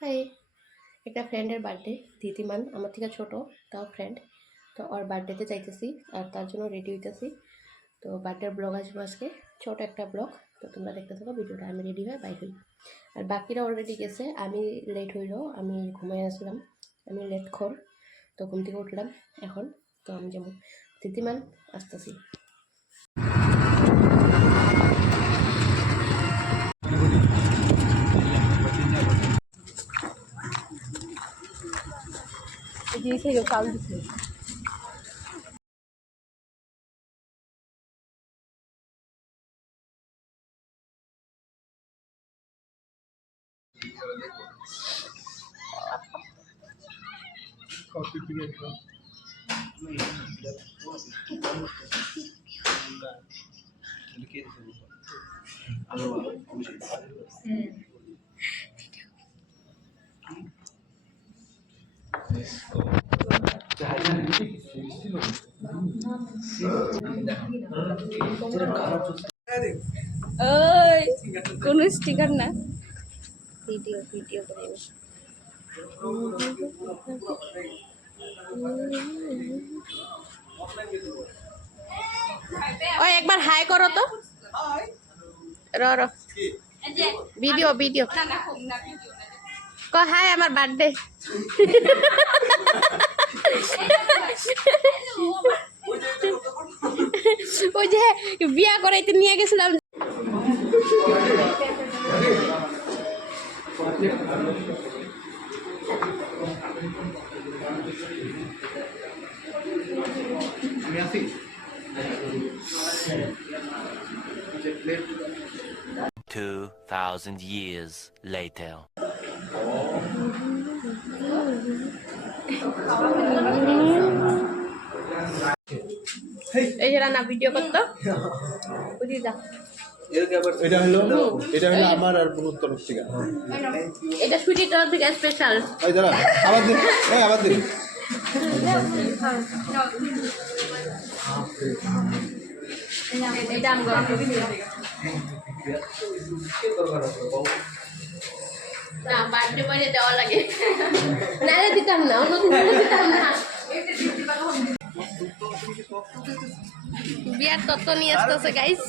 High, একটা ফ্রেন্ডের birthday, দিদিমান আমার থেকে ছোট, তাও ফ্রেন্ড। তো ওর বার্থডেতে যাইতেছি আর তার জন্য রেডি হইতেছি। তো বার্থডের ব্লগ আসবো আজকে, ছোট একটা ব্লগ। তো তোমরা দেখতে থাকো ভিডিওটা। আমি রেডি হয়ে বাইক হই, আর বাকিরা অলরেডি গেছে। আমি লেট হইলো, আমি ঘুমাই আসলাম, আমি লেট খোর। তো ঘুম থেকে উঠলাম এখন। তো আমি যেমন দিদিমান আসতেছি। চাল দিচ্ছে। ওই কোন স্টিকার না, ভিডিও ভিডিও করে। ওই একবার হাই করো তো। র র ভিডিও ভিডিও ক হাই, আমার বার্থডে। ওই যে বিয়া করাইতে নিয়ে গেছিলাম। আমি আছি 2000 years later. এই যে রান্না ভিডিও করতো বুঝি যা। এটা হলো আমার আর পুরো তরফ থেকে। এটা সুজির তরফ থেকে স্পেশাল। এই দাঁড়া, আবার দিন, আবার দিন। এটা আমগো না, বার্থডে বলে দেওয়া লাগে, নালে দিতাম না, অন্য দিতাম না। বিয়ার তত্ত্ব নিয়ে আসতেছে গাইস।